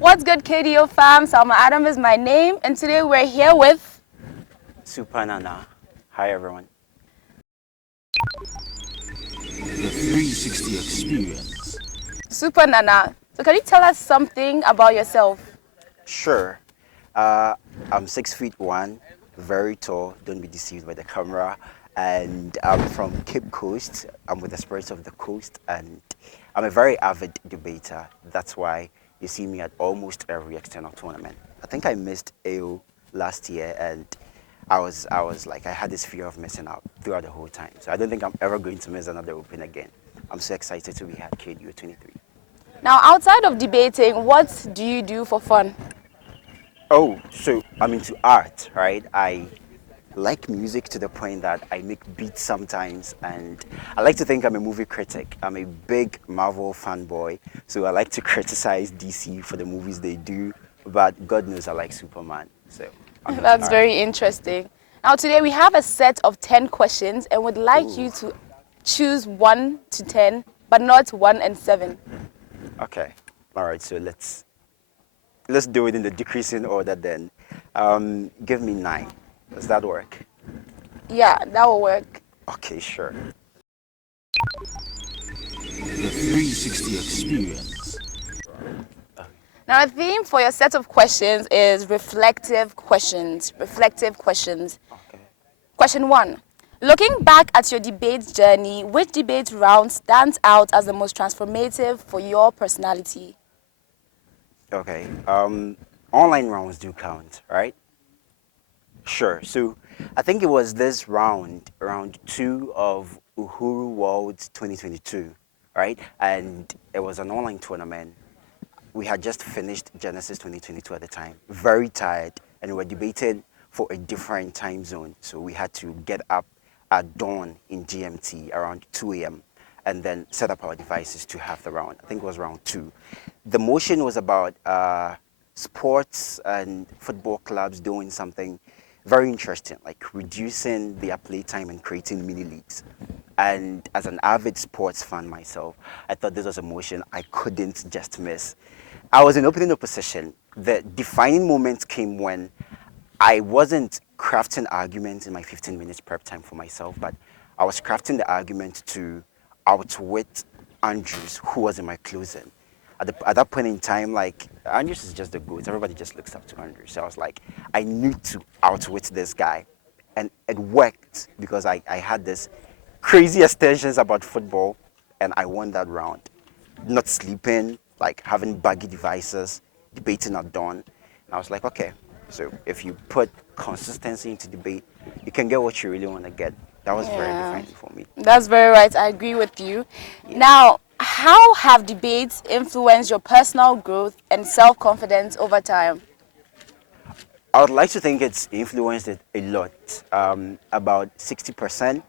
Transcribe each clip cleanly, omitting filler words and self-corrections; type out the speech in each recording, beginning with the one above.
What's good, KDO fam? Salma Adam is my name, and today we're here with Super Nana. Hi everyone. The 360 experience. Super Nana. So can you tell us something about yourself? Sure. Uh, I'm 6 feet one, very tall. Don't be deceived by the camera. And I'm from Cape Coast. I'm with the spirits of the coast, and I'm a very avid debater. That's why you see me at almost every external tournament. I think I missed AO last year, and I was like, I had this fear of missing out throughout the whole time. So I don't think I'm ever going to miss another Open again. I'm so excited to be at KDO 23. Now, outside of debating, what do you do for fun? Oh, so I'm into art, right? I like music to the point that I make beats sometimes, and I like to think I'm a movie critic. I'm a big Marvel fanboy, so I like to criticize DC for the movies they do, but God knows I like Superman, so I'm into That's art. very interesting. Now, today we have a set of 10 questions and would like Ooh, you to choose 1 to 10, but not 1 and 7. okay. All right, so let's do it in the decreasing order then. Give me 9. Does that work? Yeah, that will work. Okay, sure. The 360 experience. Now, the theme for your set of questions is reflective questions. Reflective questions. Okay. Question 1. Looking back at your debate journey, which debate round stands out as the most transformative for your personality? Okay. Online rounds do count, right? Sure. So I think it was this round 2 of Uhuru World 2022, right? And it was an online tournament. We had just finished Genesis 2022 at the time, very tired, and we were debating for a different time zone. So we had to get up at dawn in GMT around 2 a.m. and then set up our devices to have the round. I think it was round 2. The motion was about sports and football clubs doing something very interesting, like reducing their playtime and creating mini leagues. And as an avid sports fan myself, I thought this was a motion I couldn't just miss. I was in opening opposition. The defining moment came when I wasn't crafting arguments in my 15 minutes prep time for myself, but I was crafting the argument to outwit Andrews, who was in my closing. At that point in time, like, Andrews is just the GOAT. Everybody just looks up to Andrews. So I was like, I need to outwit this guy. And it worked because I had this crazy extensions about football, and I won that round. Not sleeping, like having buggy devices, debating at dawn. And I was like, okay, so if you put consistency into debate, you can get what you really want to get. That was very Yeah, defining for me. that's very right. I agree with you. Yeah. Now, how have debates influenced your personal growth and self-confidence over time? I would like to think it's influenced it a lot, about 60%.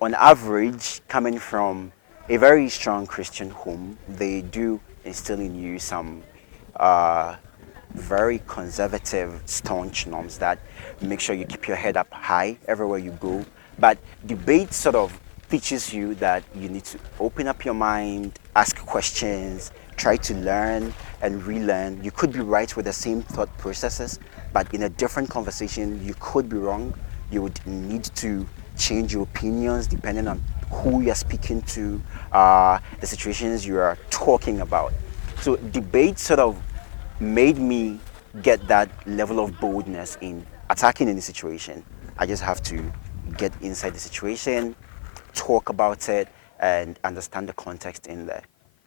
On average, coming from a very strong Christian home, they do instill in you some uh, very conservative, staunch norms that make sure you keep your head up high everywhere you go. But debate sort of teaches you that you need to open up your mind, ask questions, try to learn and relearn. You could be right with the same thought processes, but in a different conversation, you could be wrong. You would need to change your opinions depending on who you're speaking to, the situations you are talking about. So debate sort of made me get that level of boldness in attacking any situation. I just have to get inside the situation, talk about it, and understand the context in there.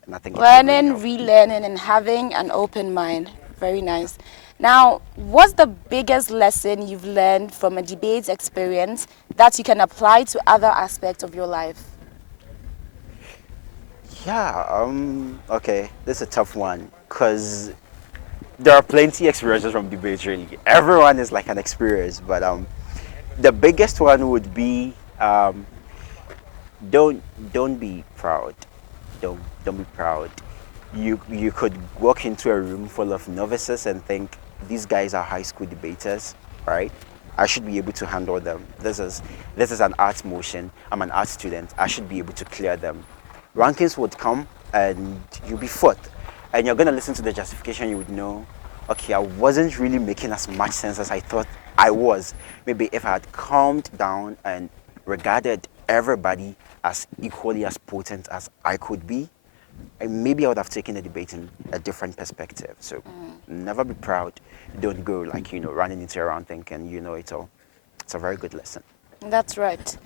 And I think it would really Learning, help. relearning, and having an open mind. Very nice. Now, what's the biggest lesson you've learned from a debate experience that you can apply to other aspects of your life? Yeah, okay, this is a tough one because there are plenty experiences from debates really. Everyone is like an experience, but the biggest one would be don't don't be proud. Don't be proud. You could walk into a room full of novices and think these guys are high school debaters, right? I should be able to handle them. This is an art motion. I'm an art student. I should be able to clear them. Rankings would come and you'll be fourth. and you're gonna listen to the justification, you would know, okay, I wasn't really making as much sense as I thought I was. Maybe if I had calmed down and regarded everybody as equally as potent as I could be, and maybe I would have taken the debate in a different perspective. So never be proud. Don't go like, running into your own thinking you know it all. It's a very good lesson. That's right.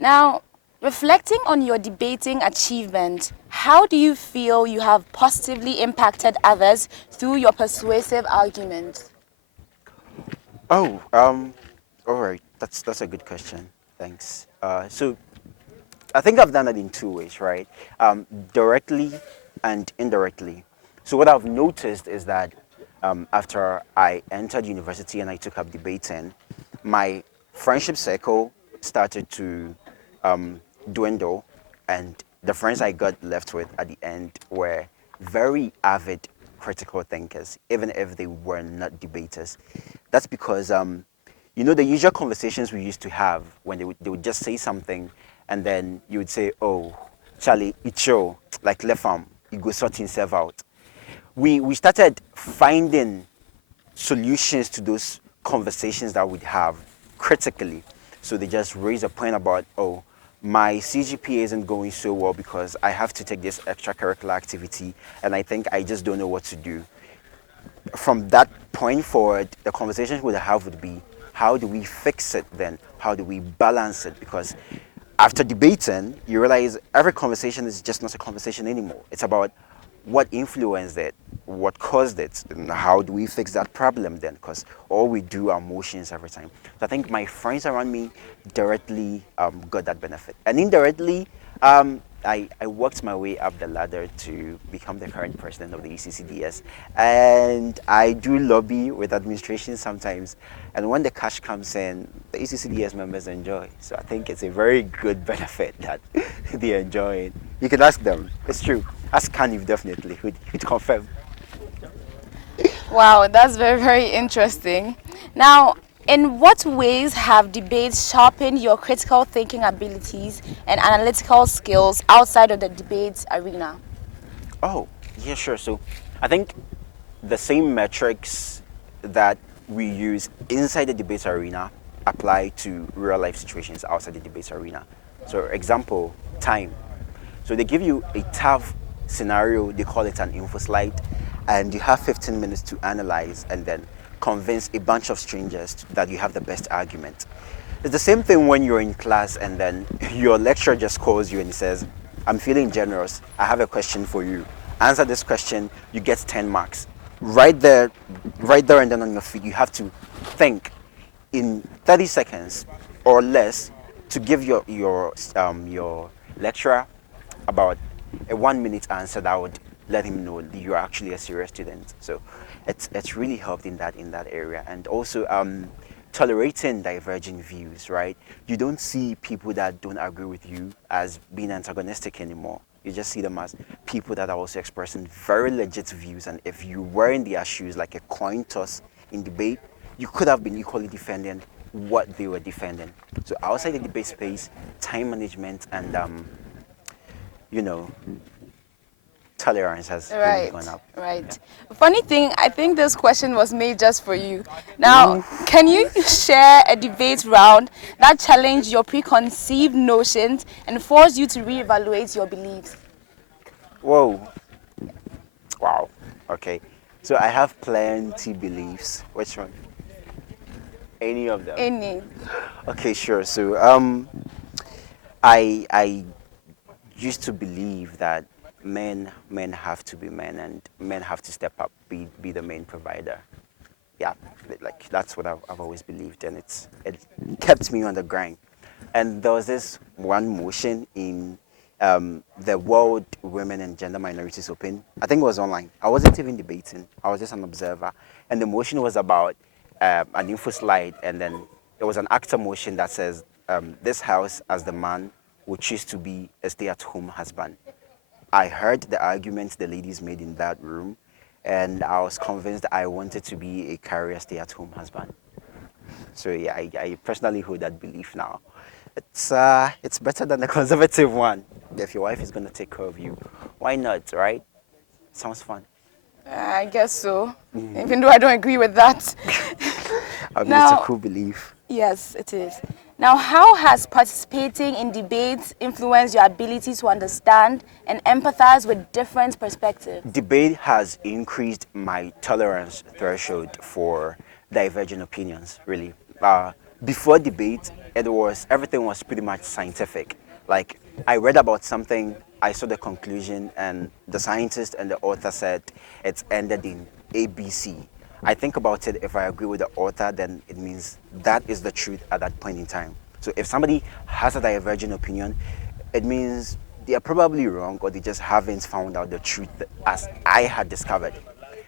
Now, reflecting on your debating achievement, how do you feel you have positively impacted others through your persuasive arguments? Oh, all right. That's a good question. Thanks. So I think I've done that in two ways, right? Directly and indirectly. So what I've noticed is that after I entered university and I took up debating, my friendship circle started to dwindle, and the friends I got left with at the end were very avid critical thinkers, even if they were not debaters. That's because the usual conversations we used to have when they would just say something, and then you would say, "Oh, Charlie, it's show like left arm, you go sort himself out." We started finding solutions to those conversations that we'd have critically. So they just raise a point about, oh, my CGPA isn't going so well because I have to take this extracurricular activity and I think I just don't know what to do. From that point forward, the conversations we'll have would be, how do we fix it then? How do we balance it? Because after debating, you realize every conversation is just not a conversation anymore. It's about what influenced it, what caused it, and how do we fix that problem then? Because all we do are motions every time. So I think my friends around me directly got that benefit. And indirectly, I worked my way up the ladder to become the current president of the ECCDS. And I do lobby with administration sometimes. And when the cash comes in, the ECCDS members enjoy. So I think it's a very good benefit that they enjoy. You can ask them. It's true. Ask Canif definitely. He'd confirm. Wow, that's very, very interesting. Now, in what ways have debates sharpened your critical thinking abilities and analytical skills outside of the debates arena? Oh, yeah, sure. So I think the same metrics that we use inside the debate arena apply to real life situations outside the debate arena. So, example, time. So they give you a tough scenario, they call it an info slide, and you have 15 minutes to analyze and then convince a bunch of strangers that you have the best argument. It's the same thing when you're in class and then your lecturer just calls you and he says, "I'm feeling generous. I have a question for you. Answer this question, you get 10 marks." Right there and then on your feet, you have to think in 30 seconds or less to give your lecturer about a 1 minute answer that would let him know that you're actually a serious student. So it's really helped in that area. And also tolerating diverging views, right? You don't see people that don't agree with you as being antagonistic anymore. You just see them as people that are also expressing very legit views, and if you were in their shoes, like a coin toss in debate, you could have been equally defending what they were defending. So outside the debate space, time management and you know tolerance has really Right, gone up. Yeah. right. Funny thing, I think this question was made just for you. Now, can you share a debate round that challenged your preconceived notions and forced you to reevaluate your beliefs? Whoa. Wow. Okay. So I have plenty beliefs. Which one? Any of them? Any? Okay, sure. So I used to believe that men have to be men and men have to step up, be the main provider. Yeah, like that's what I've always believed, and it kept me on the grind. And there was this one motion in the World Women and Gender Minorities Open. I think it was online. I wasn't even debating. I was just an observer, and the motion was about an info slide, and then there was an actor motion that says this house, as the man, would choose to be a stay-at-home husband. I heard the arguments the ladies made in that room, and I was convinced I wanted to be a career stay-at-home husband. So yeah, I personally hold that belief now. It's better than the conservative one. If your wife is gonna take care of you, why not, right? Sounds fun. I guess so. Even though I don't agree with that. I mean, it's a Now, cool belief. yes, it is. Now, how has participating in debates influenced your ability to understand and empathize with different perspectives? Debate has increased my tolerance threshold for divergent opinions, really. Before debate, everything was pretty much scientific. Like, I read about something, I saw the conclusion, and the scientist and the author said it's ended in ABC. I think about it, if I agree with the author, then it means that is the truth at that point in time. So if somebody has a divergent opinion, it means they are probably wrong, or they just haven't found out the truth as I had discovered.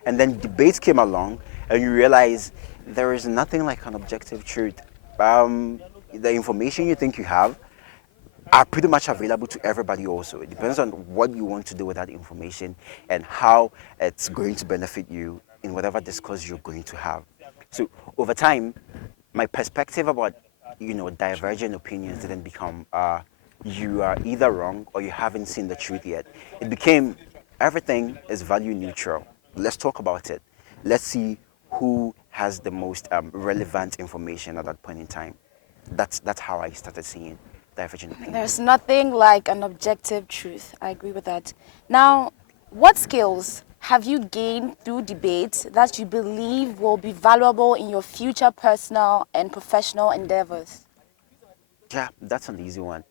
And then debates came along, and you realize there is nothing like an objective truth. The information you think you have are pretty much available to everybody also. It depends on what you want to do with that information and how it's going to benefit you in whatever discourse you're going to have. So over time, my perspective about divergent opinions didn't become you are either wrong or you haven't seen the truth yet. It became everything is value neutral. Let's talk about it. Let's see who has the most relevant information at that point in time. That's how I started seeing divergent opinions. There's nothing like an objective truth. I agree with that. Now, what skills have you gained through debate that you believe will be valuable in your future personal and professional endeavors? Yeah, that's an easy one.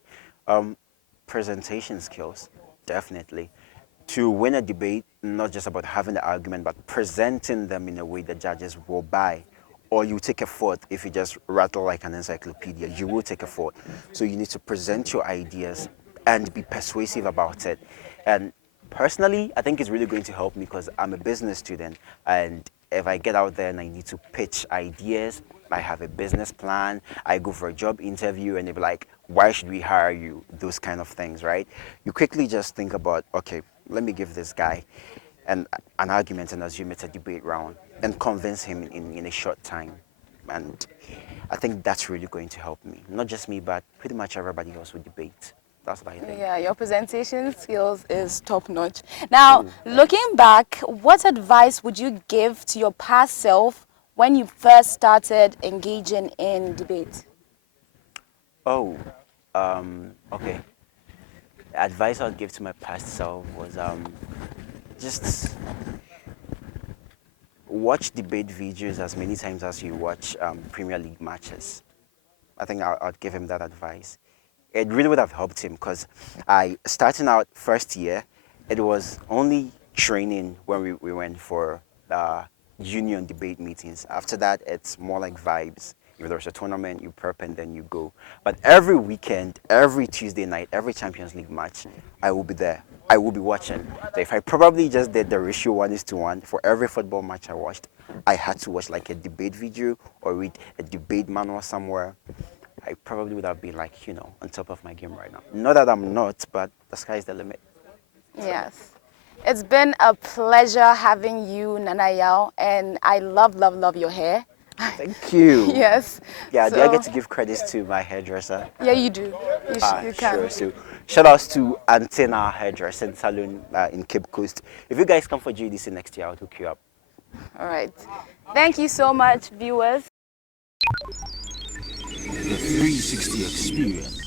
Presentation skills, definitely. To win a debate, not just about having the argument, but presenting them in a way the judges will buy. Or you take a fourth. If you just rattle like an encyclopedia, you will take a fourth. So you need to present your ideas and be persuasive about it. And personally, I think it's really going to help me because I'm a business student. And if I get out there and I need to pitch ideas, I have a business plan, I go for a job interview, and they'll be like, why should we hire you? Those kind of things, right? You quickly just think about, okay, let me give this guy an argument and assume it's a debate round and convince him in a short time. And I think that's really going to help me. Not just me, but pretty much everybody else with debate. That's what I think. Yeah, your presentation skills is top notch. Now, looking back, what advice would you give to your past self when you first started engaging in debate? Oh, okay. The advice I'd give to my past self was just watch debate videos as many times as you watch Premier League matches. I think I'd give him that advice. It really would have helped him because starting out first year, it was only training when we went for union debate meetings. After that, it's more like vibes. If there's a tournament, you prep and then you go. But every weekend, every Tuesday night, every Champions League match, I will be there. I will be watching. So if I probably just did the ratio 1:1 for every football match I watched, I had to watch like a debate video or read a debate manual somewhere. I probably would have been like, on top of my game right now. Not that I'm not, but the sky's the limit. Yes. It's been a pleasure having you, Nana Yaw, and I love, love, love your hair. Thank you. Yes. Yeah, do I get to give credits to my hairdresser? Yeah, you do. You can. Sure. So, shout outs to Antenna Hairdressing Salon in Cape Coast. If you guys come for GDC next year, I'll hook you up. All right. Thank you so much, viewers. The 360 experience.